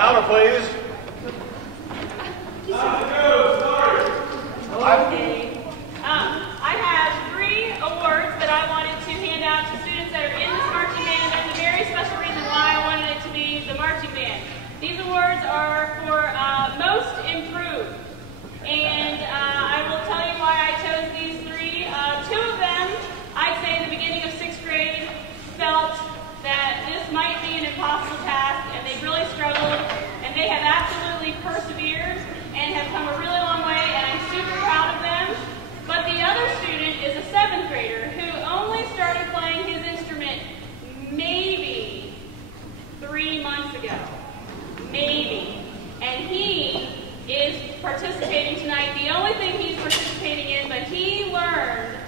Louder, please. Okay. I have 3 awards that I wanted to hand out to students that are in this marching band. That's a very special reason why I wanted it to be the marching band. These awards are for most improved. And I will tell you why I chose these 3. 2 of them, I'd say in the beginning of 6th grade, felt that this might be an impossible task, and they really struggled, and they have absolutely persevered and have come a really long way, and I'm super proud of them. But the other student is a 7th grader who only started playing his instrument maybe 3 months ago. Maybe. And he is participating tonight. The only thing he's participating in, but he learned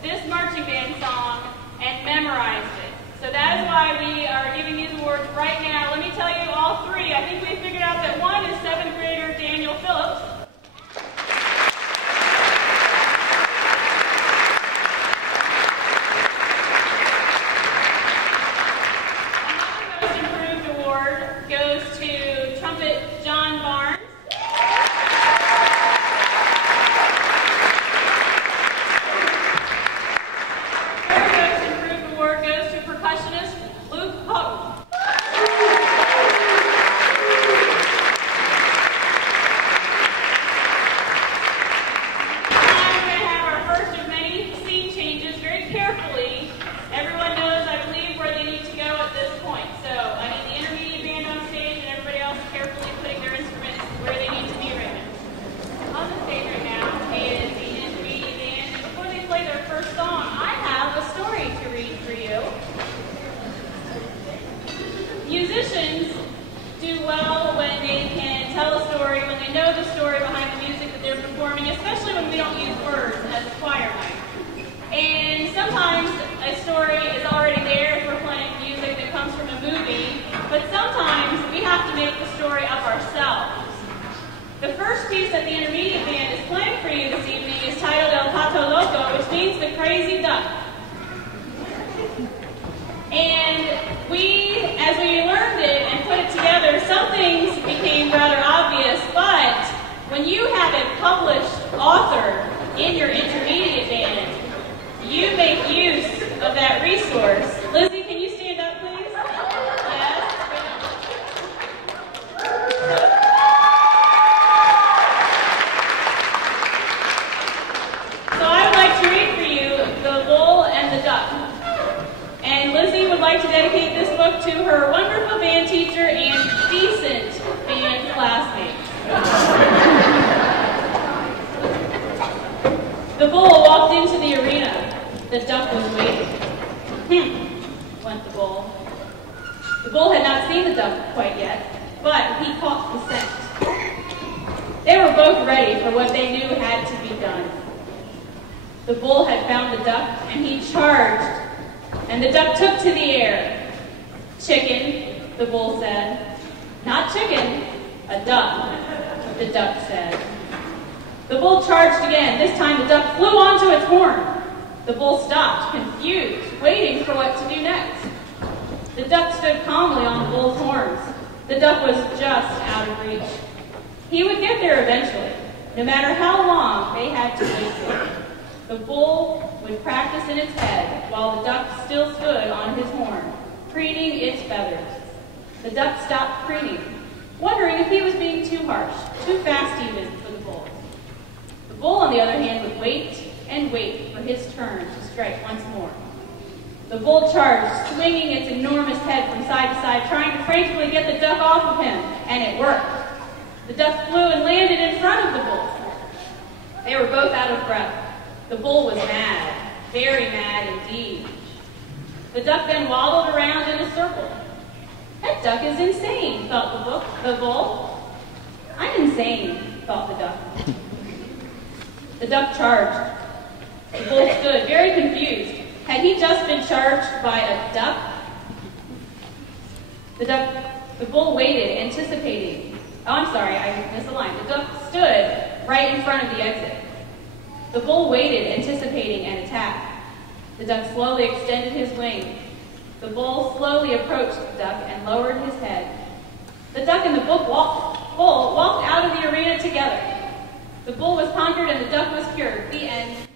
this marching band song and memorized it. So that is why we are giving these awards right now. Let me tell you all 3. I think we figured out that one is 7th grader Daniel Phillips. Another most improved award goes to trumpet John Barnes. Musicians do well when they can tell a story, when they know the story behind the music that they're performing, especially when we don't use words as choir might. And sometimes a story is already there if we're playing music that comes from a movie, but sometimes we have to make the story up ourselves. The first piece that the intermediate band is playing for you this evening is titled El Pato Loco, which means the crazy duck. And as we learned it and put it together, some things became rather obvious, but when you have a published author in your intermediate band, you make use of that resource. Lizzie, can you stand up, please? Yes. So I would like to read for you The Bull and the Duck. And Lizzie would like to dedicate this book to her wonderful band teacher and decent band classmates. The bull walked into the arena. The duck was waiting. Went the bull. The bull had not seen the duck quite yet, but he caught the scent. They were both ready for what they knew had to be done. The bull had found the duck, and he charged. And the duck took to the air. Chicken, the bull said. Not chicken, a duck, the duck said. The bull charged again. This time the duck flew onto its horn. The bull stopped, confused, waiting for what to do next. The duck stood calmly on the bull's horns. The duck was just out of reach. He would get there eventually, no matter how long they had to wait for. The bull would practice in its head while the duck still stood on his horn, preening its feathers. The duck stopped preening, wondering if he was being too harsh, too fast even for the bull. The bull, on the other hand, would wait and wait for his turn to strike once more. The bull charged, swinging its enormous head from side to side, trying to frantically get the duck off of him, and it worked. The duck flew and landed in front of the bull. They were both out of breath. The bull was mad, very mad indeed. The duck then waddled around in a circle. That duck is insane, thought the bull. I'm insane, thought the duck. The duck charged. The bull stood, very confused. Had he just been charged by a duck? The bull waited, anticipating. Oh, I'm sorry, I missed a line. The duck stood right in front of the exit. The bull waited, anticipating an attack. The duck slowly extended his wings. The bull slowly approached the duck and lowered his head. The duck and the bull walked out of the arena together. The bull was conquered and the duck was cured. The end.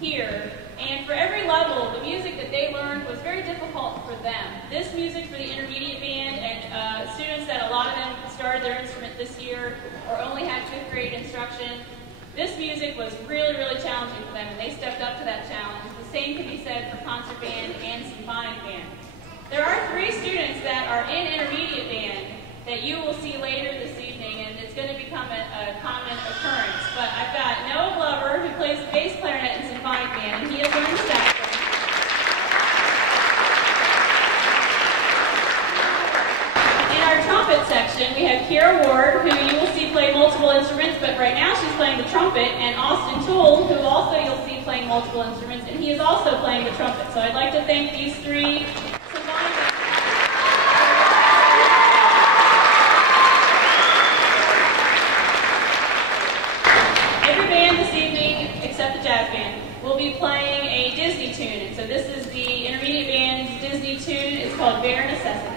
here, and for every level, the music that they learned was very difficult for them. This music for the intermediate band, and students that a lot of them started their instrument this year or only had 5th grade instruction, this music was really, really challenging for them, and they stepped up to that challenge. The same can be said for concert band and symphonic band. There are 3 students that are in intermediate band that you will see later this evening, and it's going to become a common occurrence. But I've got Noah Glover, who plays the bass clarinet in symphonic band, and he has learned saxophone. In our trumpet section, we have Kira Ward, who you will see play multiple instruments, but right now she's playing the trumpet, and Austin Toole, who also you'll see playing multiple instruments, and he is also playing the trumpet. So I'd like to thank these three symphonic. Every band this evening, except the jazz band, will be playing a Disney tune, and so this is the intermediate band's Disney tune. It's called Bare Necessity.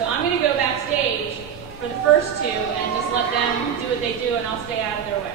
So I'm going to go backstage for the first two and just let them do what they do, and I'll stay out of their way.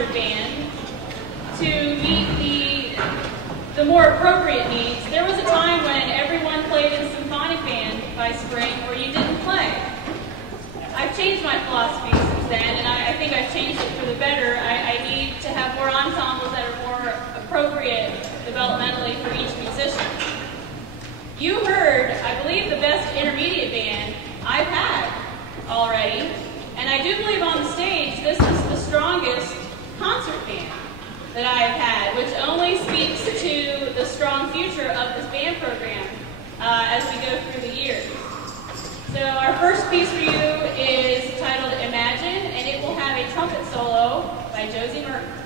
concert band to meet the more appropriate needs. There was a time when everyone played in symphonic band by spring or you didn't play. I've changed my philosophy since then, and I think I've changed it for the better. I need to have more ensembles that are more appropriate developmentally for each musician. You heard, I believe, the best intermediate band I've had already, and I do believe on the stage this is the strongest concert band that I have had, which only speaks to the strong future of this band program as we go through the years. So our first piece for you is titled Imagine, and it will have a trumpet solo by Josie Merton.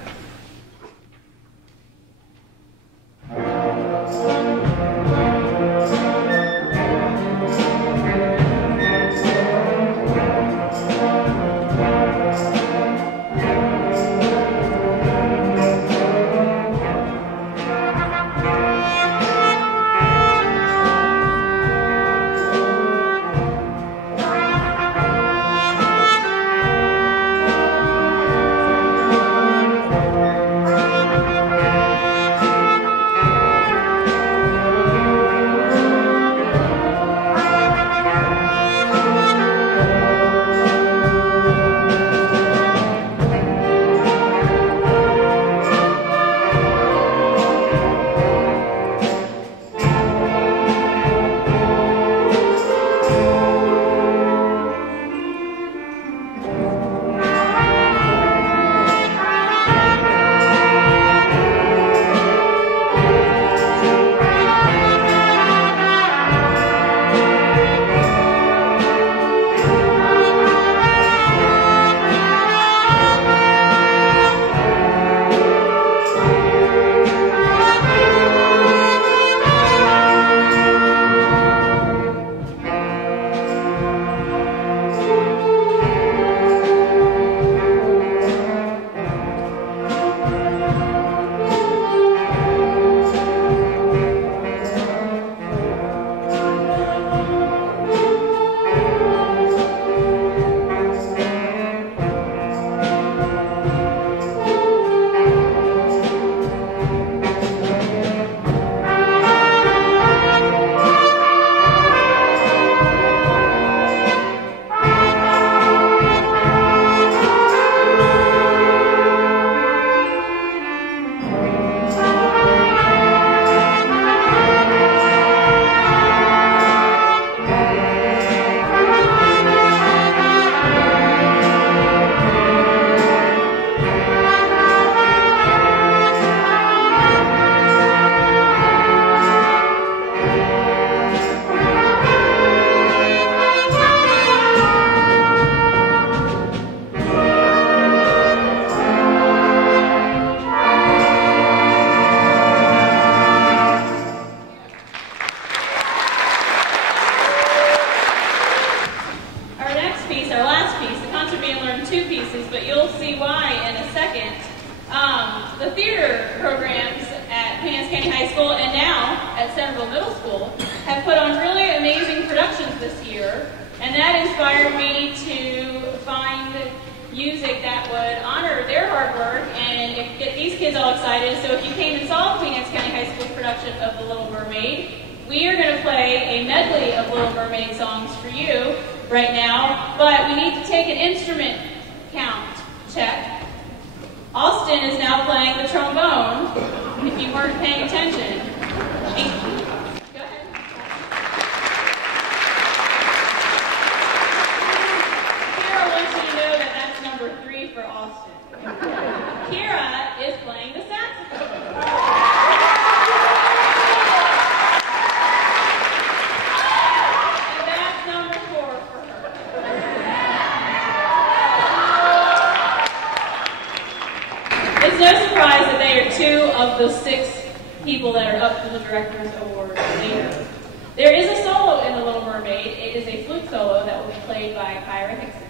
The theater programs at Pinellas County High School and now at Centreville Middle School have put on really amazing productions this year, and that inspired me to find music that would honor their hard work and get these kids all excited. So if you came and saw the Pinellas County High School production of The Little Mermaid, we are going to play a medley of Little Mermaid songs for you right now, but we need to take an instrument count check. Austin is now playing the trombone, if you weren't paying attention. Go ahead. Kira wants you to know that that's number 3 for Austin. Kira is playing the saxophone. And that's number 4 for her. It's no surprise that they are 2 of the 6 people that are up for the Director's Award later. There is a solo in The Little Mermaid. It is a flute solo that will be played by Kyra Hickson.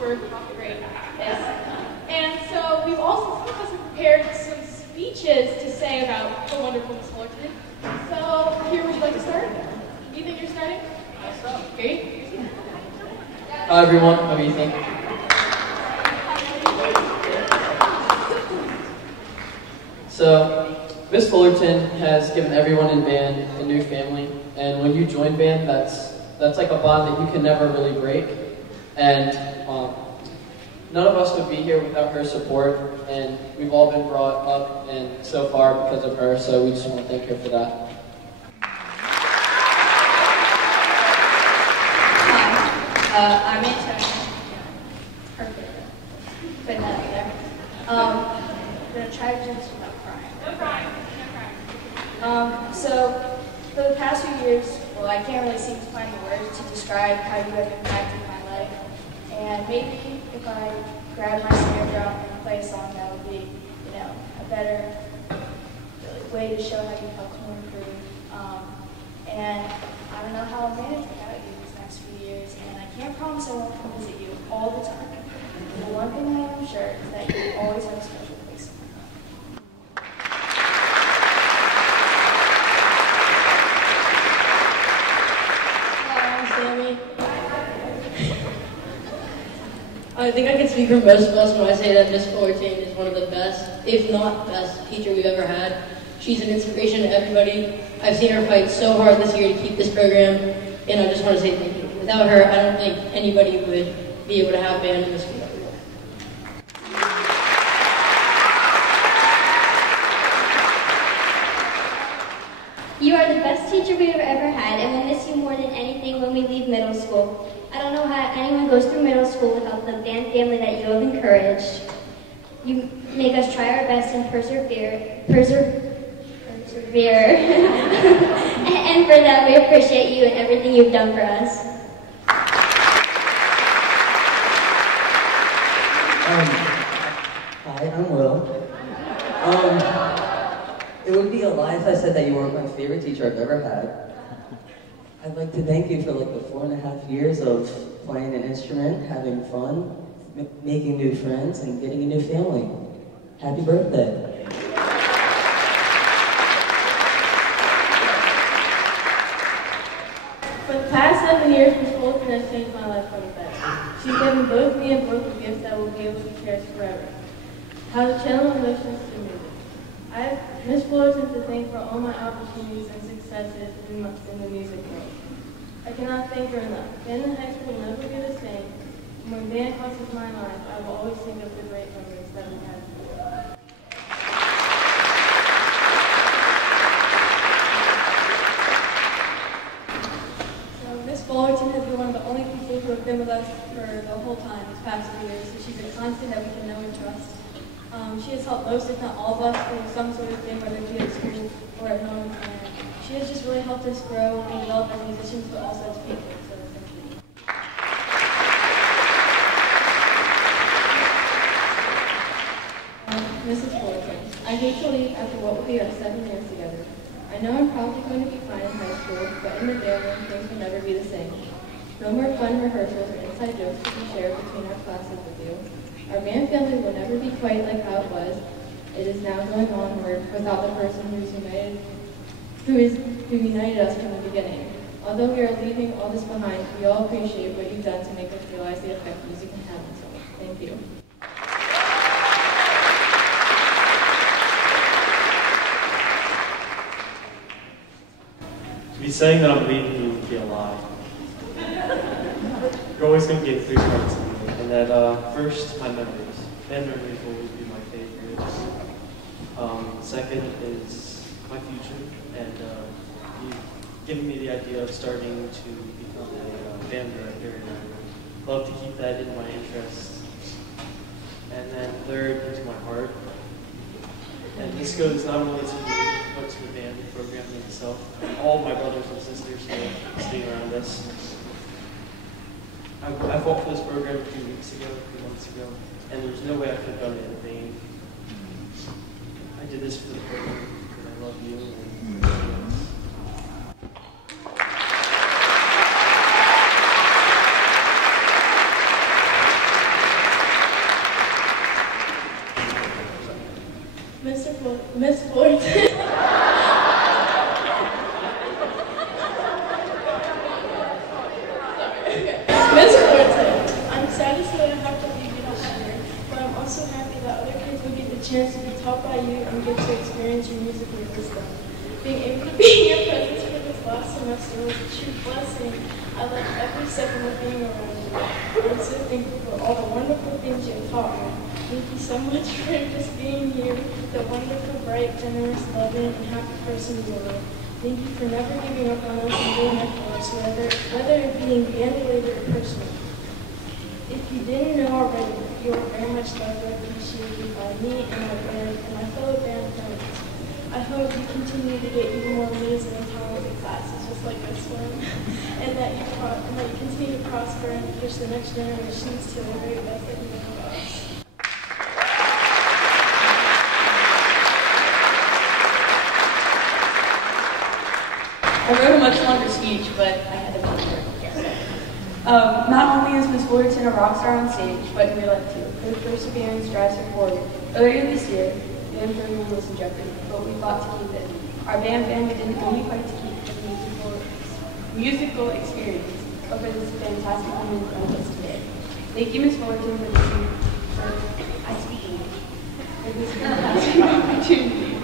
We're great. Yes. And so we've also, some of us have prepared some speeches to say about the wonderful Miss Fullerton. So here, would you like to start? Do you think you're starting? Yes, so. Great. Hi everyone, I'm Ethan. So, Miss Fullerton has given everyone in band a new family, and when you join band, that's like a bond that you can never really break. And none of us would be here without her support, and we've all been brought up and so far because of her, so we just want to thank her for that. Hi, I'm Antonia. Perfect. Couldn't help you there. I'm going to try to do this without crying. No crying. No crying. So, for the past few years, well, I can't really seem to find the words to describe how you have impacted my life. And maybe if I grab my snare drum and play a song, that would be, a better way to show how you helped me improve. And I don't know how I'll manage without you these next few years, and I can't promise I won't come visit you all the time. The one thing I am sure is that you always have a special place in my heart. Hi, I'm Sammy. I think I can speak for most of us when I say that Miss Fullerton is one of the best, if not best, teacher we've ever had. She's an inspiration to everybody. I've seen her fight so hard this year to keep this program, and I just want to say thank you. Without her, I don't think anybody would be able to have band in this school. You are the best teacher we have ever had, and we'll miss you more than anything when we leave middle school. I don't know how anyone goes through middle school without the band family that you have encouraged. You make us try our best and persevere. And for that, we appreciate you and everything you've done for us. Hi, I'm Will. It would be a lie if I said that you weren't my favorite teacher I've ever had. I'd like to thank you for like the 4.5 years of playing an instrument, having fun, making new friends, and getting a new family. Happy birthday. For the past 7 years, Miss Fullerton has changed my life for the best. She's given both me and Brooke a gift that will be able to be cherished forever. How to channel emotions through music. I have Miss Fullerton to thank for all my opportunities and successes in the music world. I cannot thank her enough. Band in high school will never be the same. And when band crosses my mind, I will always think of the great memories that we had together. Miss Fullerton has been one of the only people who have been with us for the whole time, these past few years, so she's a constant that we can know and trust. She has helped most, if not all of us, through some sort of thing, whether it be at school or at home, and she has just really helped us grow and develop as musicians, but also as people, so thank you. Mrs. Fullerton, I hate to leave after what will be our 7 years together. I know I'm probably going to be fine in high school, but in the band room, things will never be the same. No more fun rehearsals or inside jokes to be shared between our classes with you. Our band family will never be quite like how it was. It is now going onward without the person who united us from the beginning. Although we are leaving all this behind, we all appreciate what you've done to make us realize the effect music can have on someone. Thank you. To be saying that I'm leaving you would be a lie. You're always going to get 3 parts of me. And that first, my memories. Band memories will always be my favorite. Second is my future, and you've given me the idea of starting to become a band director, and I love to keep that in my interest. And then third is my heart. And this goes not only to you, but to the band program itself, and all my brothers and sisters who are sitting around us. I fought for this program a few months ago, and there's no way I could have done it in vain. I did this for the program, and I love you and everyone else. Miss Fullerton. Miss Fullerton, I'm sad to say I have to leave you to her, but I'm also happy that other kids will get the chance to be taught by you and get to experience your musical wisdom. Being able to be in your presence for this last semester was a true blessing. I loved every second of being around you. I'm so thankful for all the wonderful things you have taught me. Thank you so much for just being here, the wonderful, bright, generous, loving, and happy person you are. Thank you for never giving up on us and being there for us, whether it being band-related or personal. If you didn't know already, you are very much loved and appreciated by me and my band and my fellow band friends. I hope you continue to get even more amazing and talented classes just like this one, and that you continue to prosper and push the next generations to the very best that you know of us. I wrote a much longer speech, but I had to make it here. Not only is Miss Fullerton a rock star on stage, but in real life too. Her perseverance drives her forward. Earlier this year, band 31 was in jeopardy, but we fought to keep it. Our band didn't only fight to keep the musical experience, but for this fantastic woman in front of us today. Thank you, Miss Fullerton, for this fantastic opportunity.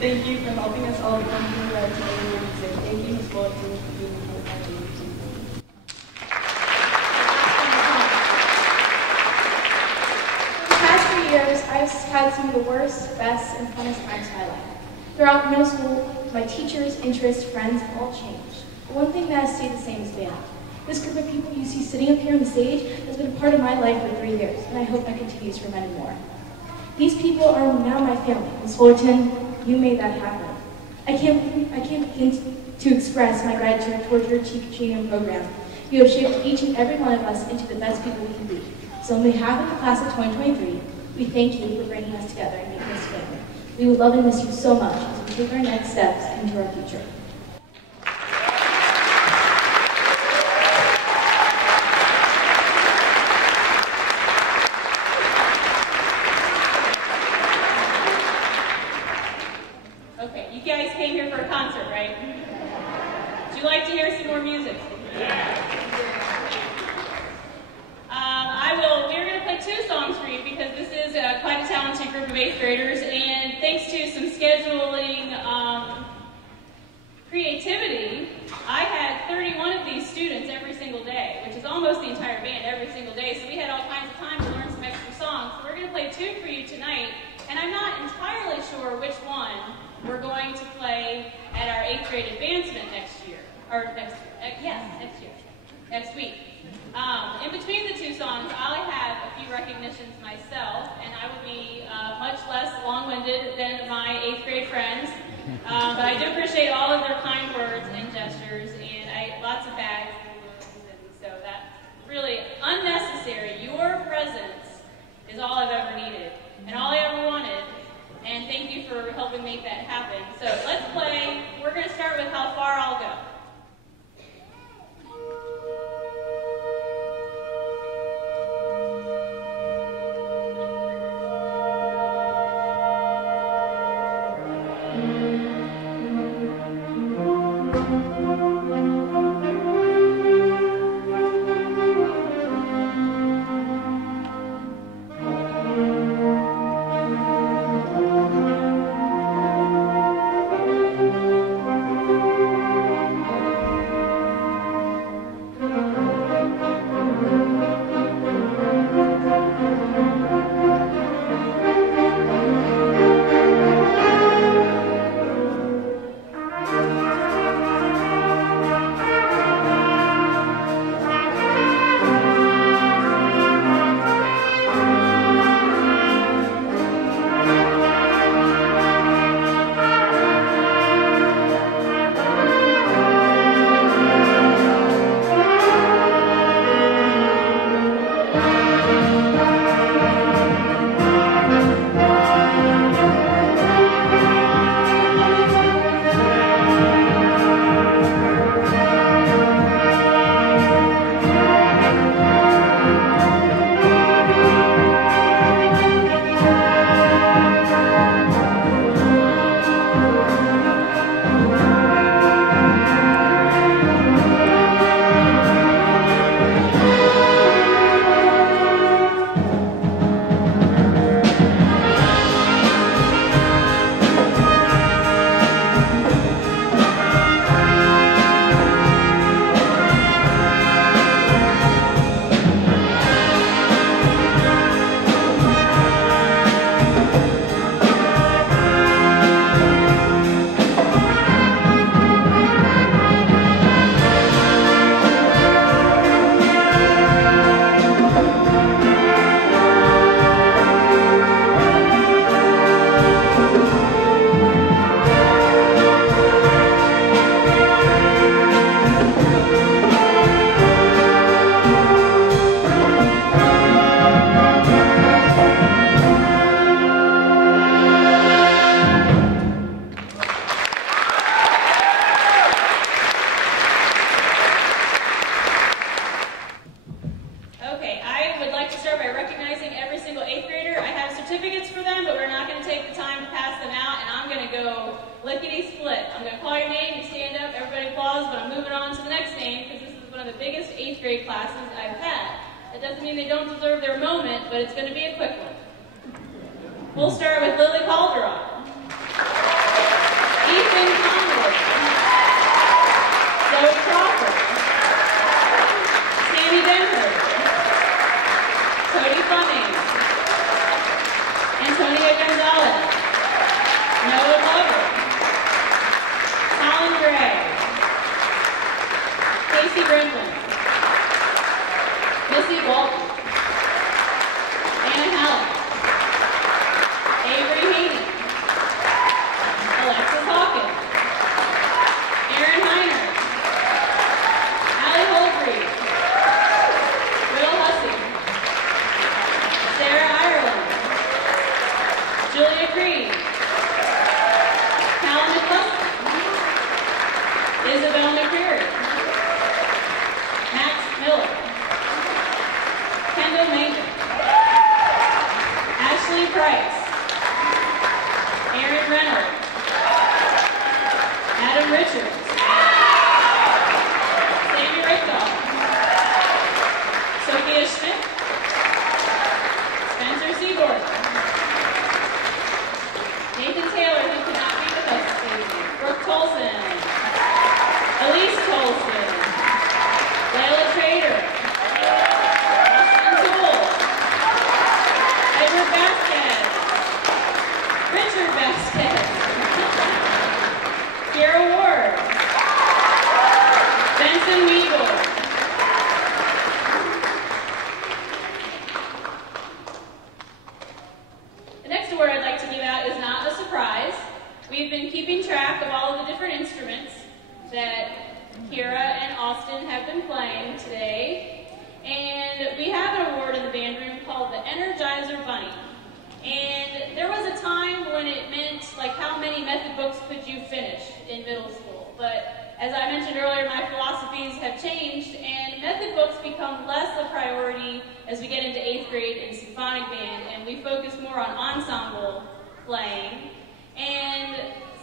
Thank you for helping us all become who we are today in music. Thank you, Ms. Fullerton, for being here at the team. For the past 3 years, I've had some of the worst, best, and funnest times of my life. Throughout middle school, my teachers, interests, friends have all changed. But one thing that has stayed the same is band. This group of people you see sitting up here on the stage has been a part of my life for 3 years, and I hope that continues for many more. These people are now my family. Ms. Fullerton, you made that happen. I can't begin to express my gratitude towards your teaching program. You have shaped each and every one of us into the best people we can be. So on behalf of the class of 2023, we thank you for bringing us together and making us family. We would love and miss you so much as we take our next steps into our future. Okay, you guys came here for a concert, right? Would you like to hear some more music? We're going to play 2 songs for you because this is quite a talented group of 8th graders, and thanks to some scheduling creativity, I had 31 of these students every single day, which is almost the entire band every single day, so we had all kinds of time to learn some extra songs. So we're going to play 2 for you tonight, and I'm not entirely sure which one we're going to play at our 8th grade advancement next year. Next week. In between the 2 songs, I'll have a few recognitions myself, and I will be much less long-winded than my 8th grade friends. But I do appreciate all of their kind words and gestures, and lots of bags and balloons, and so that's really unnecessary. Your presence is all I've ever needed, and all I ever wanted, and thank you for helping make that happen. So let's play. We're going to start with How Far I'll Go. I would like to start by recognizing every single 8th grader. I have certificates for them, but we're not going to take the time to pass them out, and I'm going to go lickety-split. I'm going to call your name, you stand up, everybody applause, but I'm moving on to the next name, because this is one of the biggest 8th grade classes I've had. That doesn't mean they don't deserve their moment, but it's going to be a quick one. We'll start with Lily Calderon, Ethan Conway, Zoe Crawford, Sammy Denver, Cody Fleming, Antonia Gonzalez, Noah Glover, Colin Gray, Casey Grimlin, Missy Walton, Anna Halleck, Avery Haney, Alexis Hawkins, Aaron Heiner, Allie Holtry, Will Hussey, Sarah Ireland, Julia Creed, Callum McCluskey, Isabel McCreary, Max Miller, Kendall Major, Ashley Price, Aaron Reynolds, Adam Richards, Sammy Rickdahl, Sophia Schmidt, Spencer Seaboard, Nathan Taylor, who cannot be with us this evening, Brooke Tolson, Elise Tolson, Layla Trader, Austin Toole, Edward Vasquez, Richard Vasquez, Kiera Ward, Benson Weagle, the next award I'd like to give out is not a surprise. We've been keeping track of all of the different instruments that Kiera and Austin have been playing today, and we have an award in the band room called the Energizer Bunny. And there was a time when it meant, like, how many method books could you finish in middle school? But as I mentioned earlier, my philosophies have changed, and method books become less a priority as we get into 8th grade and symphonic band, and we focus more on ensemble playing. And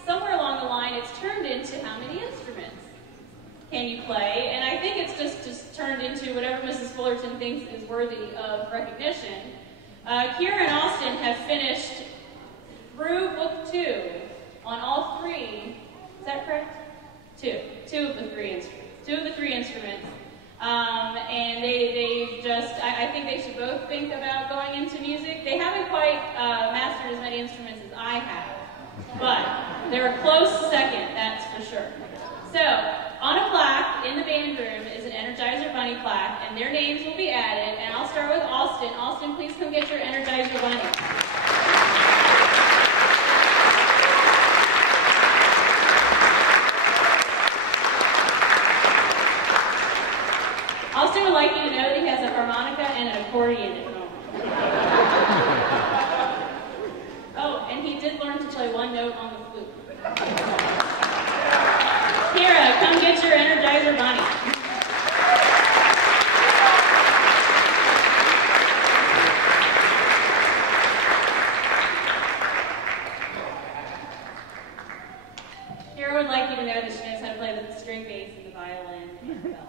somewhere along the line, it's turned into how many instruments can you play? And I think it's just turned into whatever Mrs. Fullerton thinks is worthy of recognition. Kiera and Austin have finished through book 2 on all 3. Is that correct? 2 of the 3 instruments. 2 of the 3 instruments. And they just, I think they should both think about going into music. They haven't quite mastered as many instruments as I have, but they're a close second, that's for sure. So, on a plaque in the band room is an Energizer Bunny plaque, and their names will be added, and I'll start with Austin. Austin, please come get your Energizer Bunny. Austin would like you to know that he has a harmonica and an accordion at home. Oh, and he did learn to play one note on the flute. Kiera, come get your Energizer Bunny. Kiera would like you to know that she knows how to play the string bass and the violin and the bells.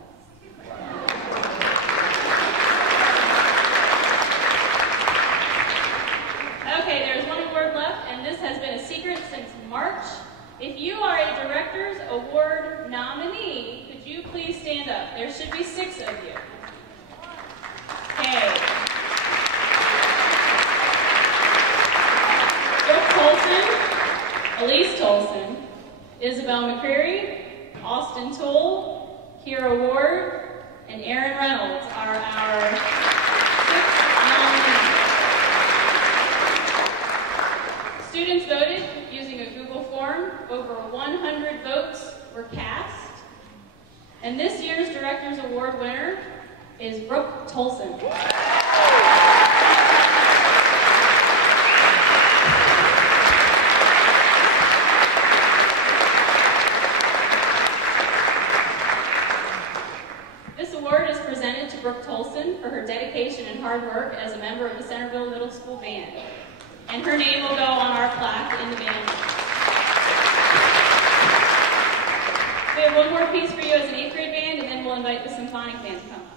Okay, there's one award left, and this has been a secret since March. If you are a Director's Award nominee, could you please stand up? There should be 6 of you. Okay. Brooke Tolson, Elise Tolson, Isabel McCreary, Austin Toole, Kiera Ward, and Aaron Reynolds are our 6 nominees. Students voted using a Google form. Over 100 votes were cast. And this year's Director's Award winner is Brooke Tolson. This award is presented to Brooke Tolson for her dedication and hard hard work as a member of the Centreville Middle School Band. And her name will go on our plaque in the band. We have one more piece for you as an 8th grade band, and then we'll invite the symphonic band to come up.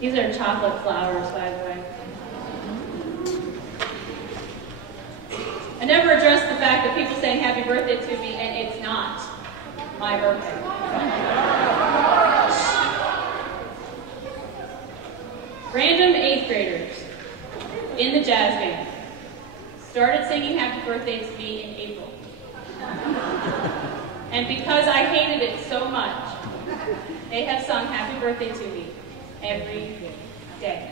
These are chocolate flowers, by the way. I never addressed the fact that people saying happy birthday to me, and it's not my birthday. Random 8th graders in the jazz band started singing happy birthday to me in April. And because I hated it so much, they have sung happy birthday to me every day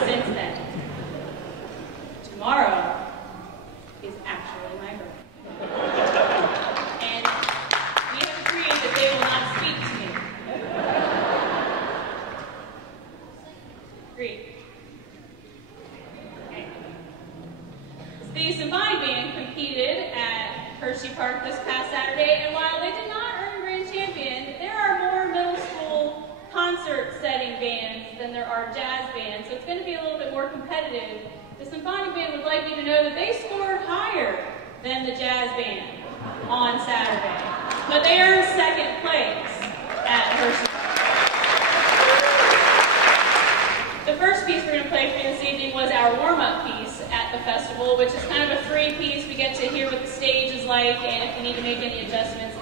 since then. Tomorrow is actually my birthday. And we have agreed that they will not speak to me. Agreed. Okay. The symphonic band competed at Hershey Park this past Saturday, and while they did not earn grand champion, there are more middle school concert setting bands than there are jazz bands, so it's going to be a little bit more competitive. The symphonic band would like you to know that they scored higher than the jazz band on Saturday, but they earned second place at Hershey Park. The first piece we're going to play for you this evening was our warm-up piece at the festival, which is kind of a free piece. We get to hear what the stage is like, and if we need to make any adjustments,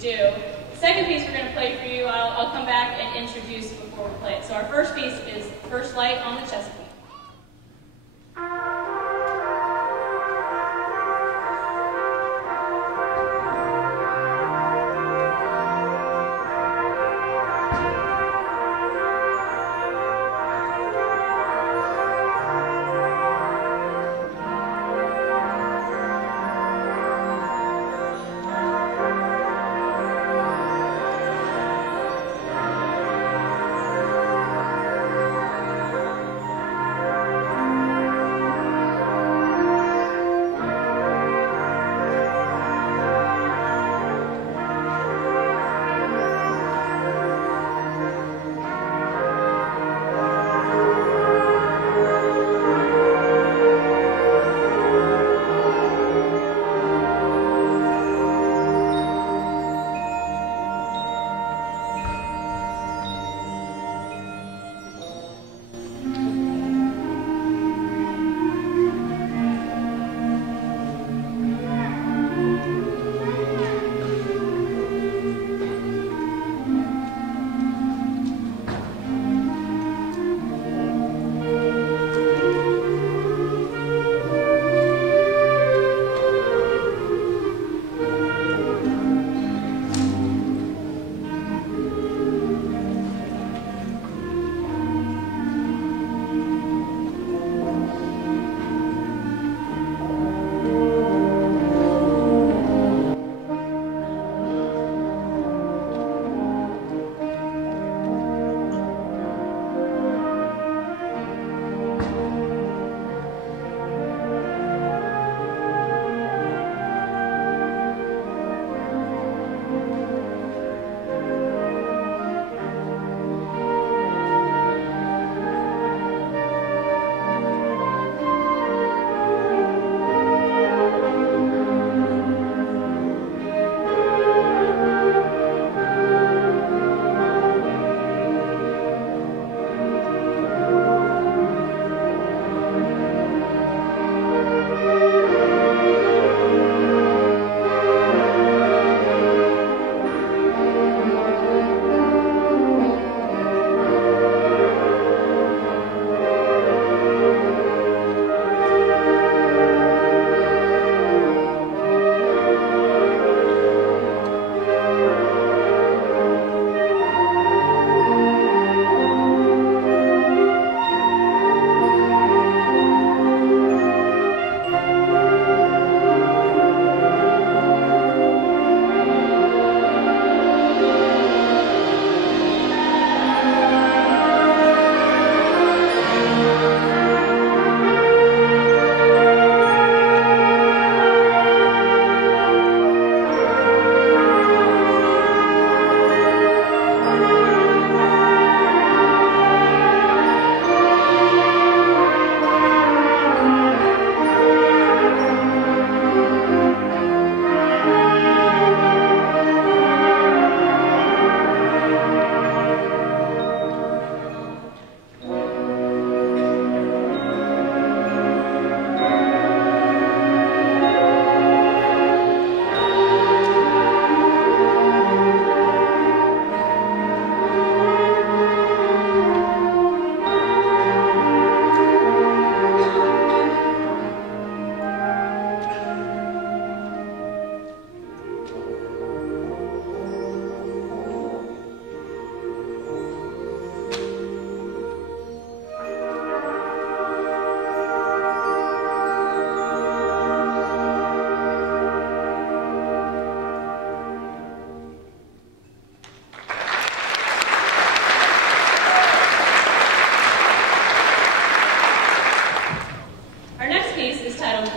do. The second piece we're going to play for you, I'll come back and introduce before we play it. So our first piece is First Light on the Chesapeake.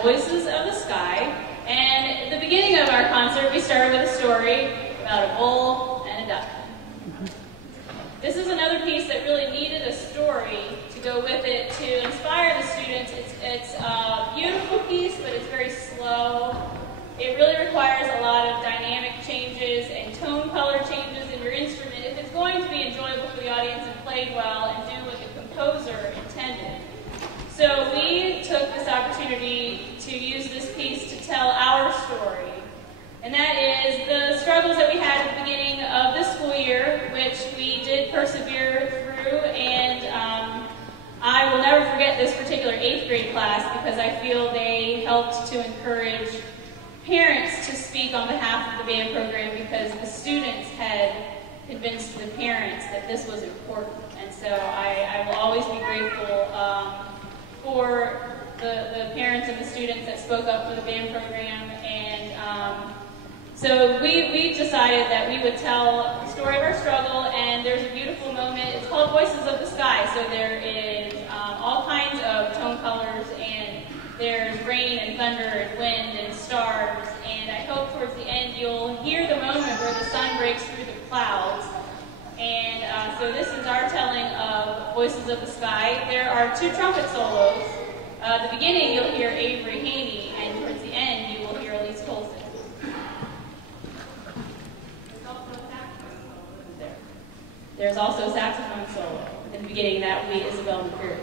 Voices of the Sky. And at the beginning of our concert, we started with a story about a bull and a duck. This is another piece that really needed a story to go with it to inspire the students. It's a beautiful piece, but it's very slow. It really requires a lot of dynamic changes and tone color changes in your instrument if it's going to be enjoyable for the audience and played well and do what the composer intended. So we took this opportunity to use this piece to tell our story, and that is the struggles that we had particular 8th grade class because I feel they helped to encourage parents to speak on behalf of the band program because the students had convinced the parents that this was important. And so I will always be grateful for the parents and the students that spoke up for the band program. And so we decided that we would tell the story of our struggle, and there's a beautiful moment. It's called Voices of the Sky. So there is all kinds of tone colors, and there's rain and thunder and wind and stars. And I hope towards the end you'll hear the moment where the sun breaks through the clouds. And so this is our telling of Voices of the Sky. There are 2 trumpet solos. At the beginning you'll hear Avery Haney, and towards the end you will hear Elise Colson. There's also a saxophone solo. In the beginning that will be Isabel McCreary.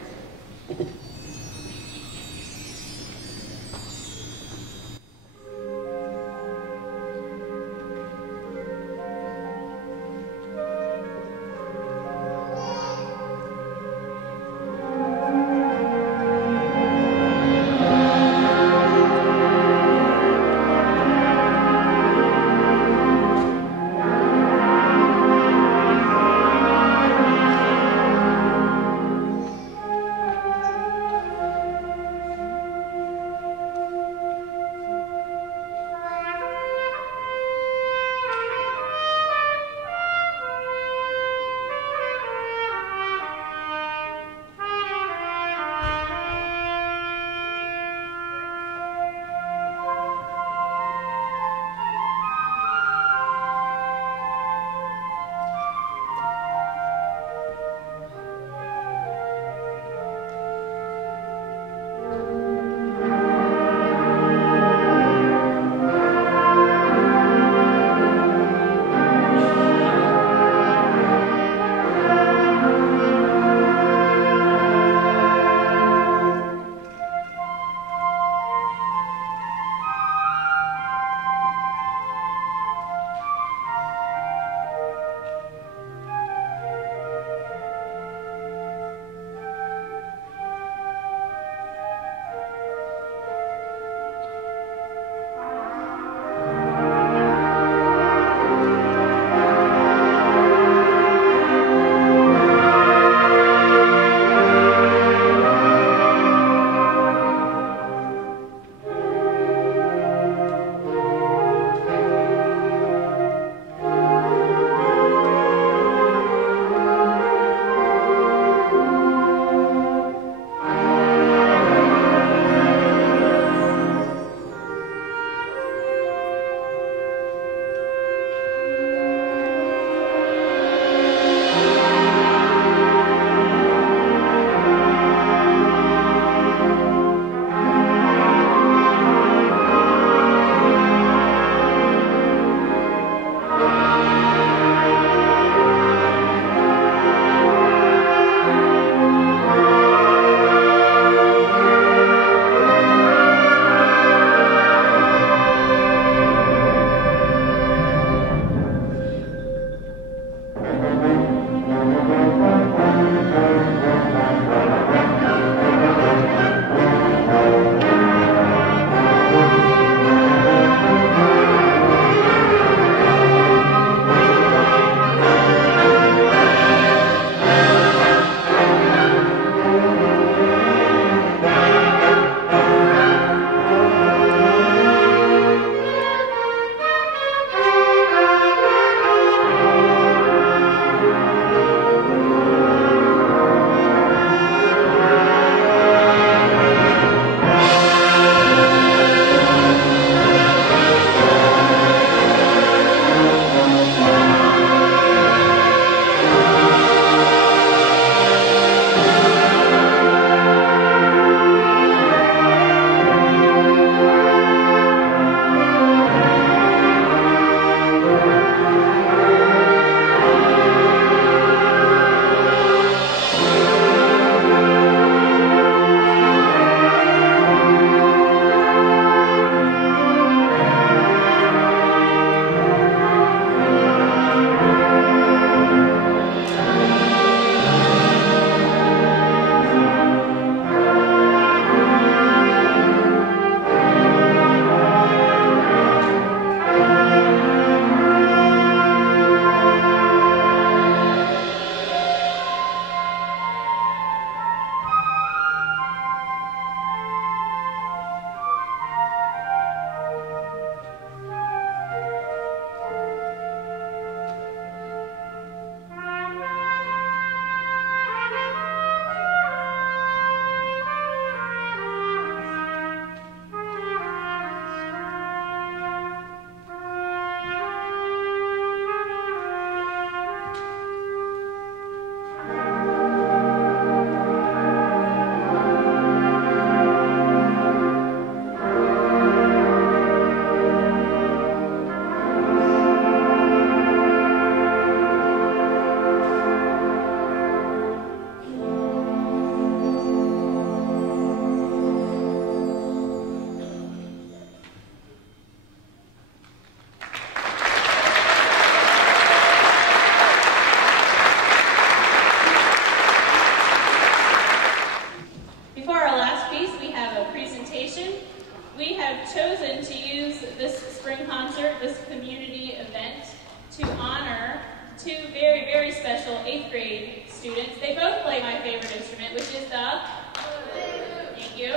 special 8th grade students. They both play my favorite instrument, which is the flute. Thank you.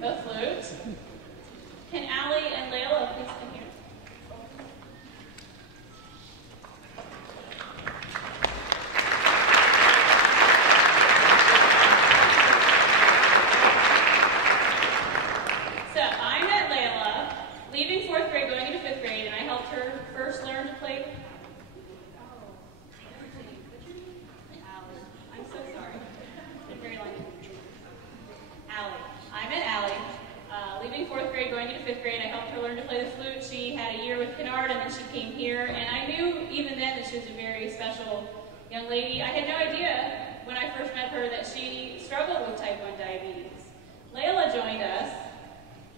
The flute. Can Allie and Layla please come here? So I met Layla leaving 4th grade, going into 5th grade, and I helped her first learn to play. Allie. I'm so sorry. It's been very long. Allie. I met Allie. Leaving 4th grade, going into 5th grade, I helped her learn to play the flute. She had a year with Kennard, and then she came here, and I knew even then that she was a very special young lady. I had no idea when I first met her that she struggled with type 1 diabetes. Layla joined us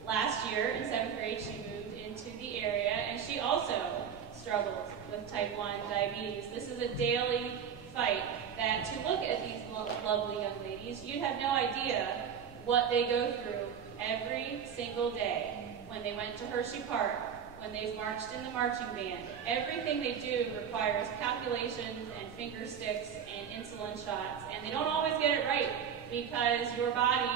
last year in 7th grade. She moved into the area, and she also struggled with type 1 diabetes. This is a daily fight that to look at these lovely young ladies, you'd have no idea what they go through every single day. When they went to Hershey Park, when they've marched in the marching band, everything they do requires calculations and finger sticks and insulin shots, and they don't always get it right because your body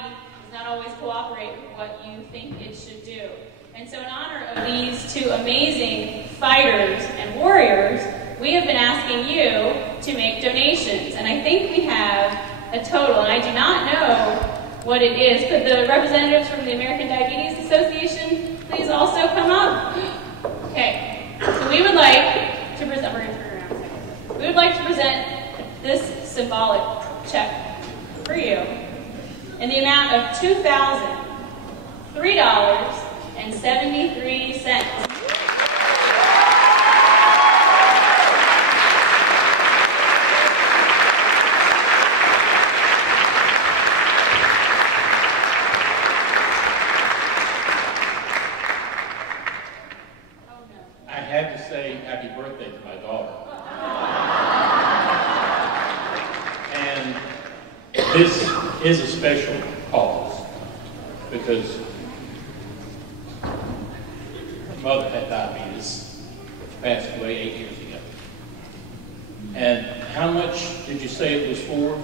does not always cooperate with what you think it should do. And so in honor of these two amazing fighters and warriors, we have been asking you to make donations, and I think we have a total, and I do not know what it is. Could the representatives from the American Diabetes Association please also come up? Okay, so we would like to present, we're going to turn around a second. We would like to present this symbolic check for you in the amount of $2,003.73. I had to say happy birthday to my daughter. And this is a special cause because my mother had diabetes, passed away 8 years ago. And how much did you say it was for?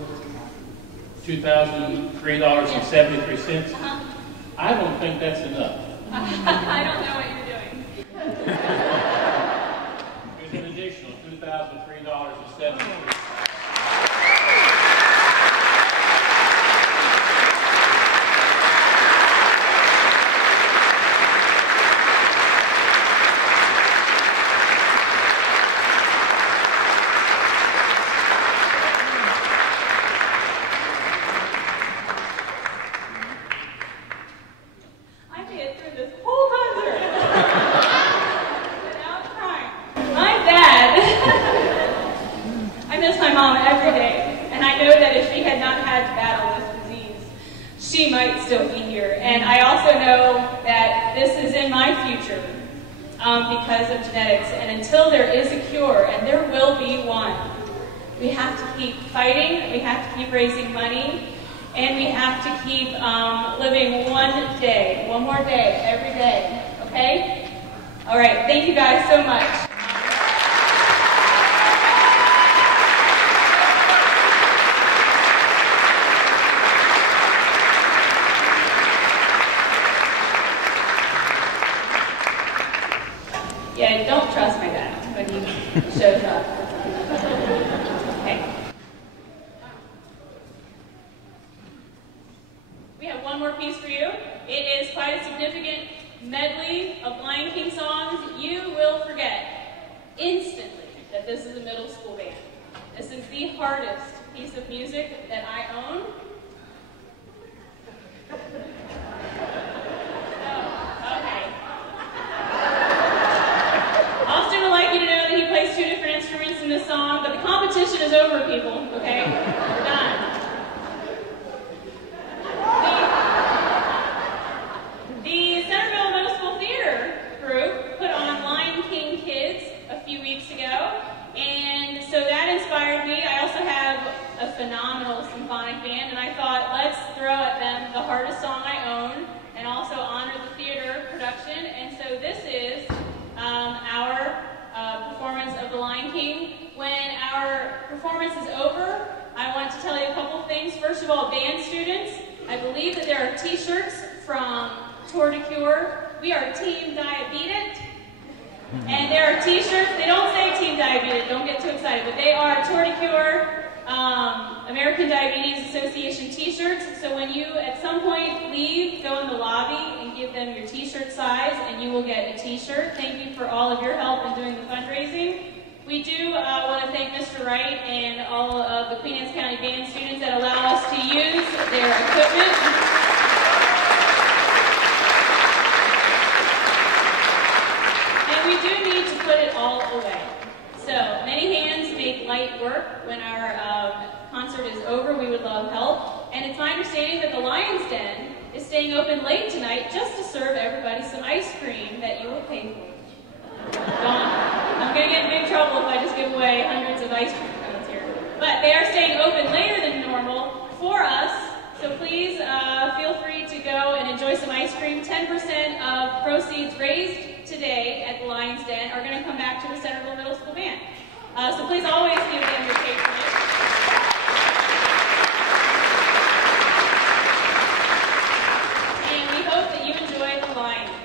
$2,003.73? I don't think that's enough. I don't know what you're doing. There's an additional $2,003.73. I made it through this whole concert without crying. My dad, I miss my mom every day, and I know that if she had not had to battle this disease, she might still be here. And I also know that this is in my future because of genetics. And until there is a cure, and there will be one, we have to keep fighting, we have to keep raising money, and we have to keep living one more day, every day, okay? All right, thank you guys so much. Yeah, don't trust my dad when he shows up. Okay. We have one more piece for you. It is quite a significant medley of Lion King songs. You will forget instantly that this is a middle school band. This is the hardest piece of music that I own. Okay. Austin would like you to know that he plays 2 different instruments in this song, but the competition is over, people, okay? We're done. The Centreville Middle School Theater group put on Lion King Kids a few weeks ago, and so that inspired me. I also have a phenomenal symphonic band, and I thought, let's throw at them the hardest song I own, and also honor the theater production, and so this is our performance of of The Lion King. When our performance is over, I want to tell you a couple of things. First of all, band students, I believe that there are t-shirts from Tour de Cure. We are Team Diabetes. And there are t-shirts, they don't say Team Diabetes, don't get too excited, but they are Tour de Cure, American Diabetes Association t-shirts. So when you at some point leave, go in the lobby and give them your t-shirt size and you will get a t-shirt. Thank you for all of your help in doing the fundraising. We do want to thank Mr. Wright and all of the Queen Anne's County band students that allow us to use their equipment. We do need to put it all away. So many hands make light work. When our concert is over, we would love help. And it's my understanding that the Lion's Den is staying open late tonight just to serve everybody some ice cream that you will pay for. I'm going to get in big trouble if I just give away hundreds of ice cream cones here. But they are staying open later than normal for us. So please feel free to go and enjoy some ice cream. 10% of proceeds raised today at the Lion's Den are going to come back to the Centreville Middle School Band. So please always give them your patronage. And we hope that you enjoy the Lion King.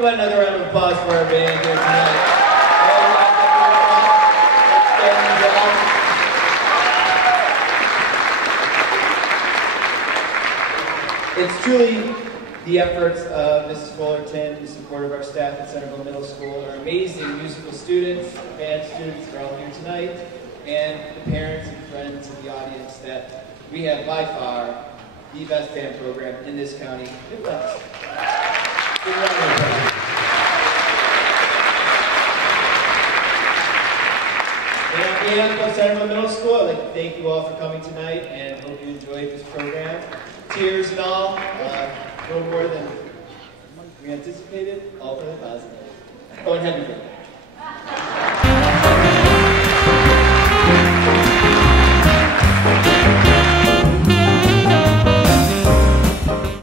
How about another round of applause for our band here tonight? It's truly the efforts of Mrs. Fullerton, the support of our staff at Centreville Middle School, our amazing musical students, band students that are all here tonight, and the parents and friends of the audience that we have by far the best band program in this county. Good luck. Good luck, everybody. And on behalf of Centreville Middle School, I'd like to thank you all for coming tonight and hope you enjoyed this program. Tears and all, a little more than we anticipated, all for the positive. Go ahead and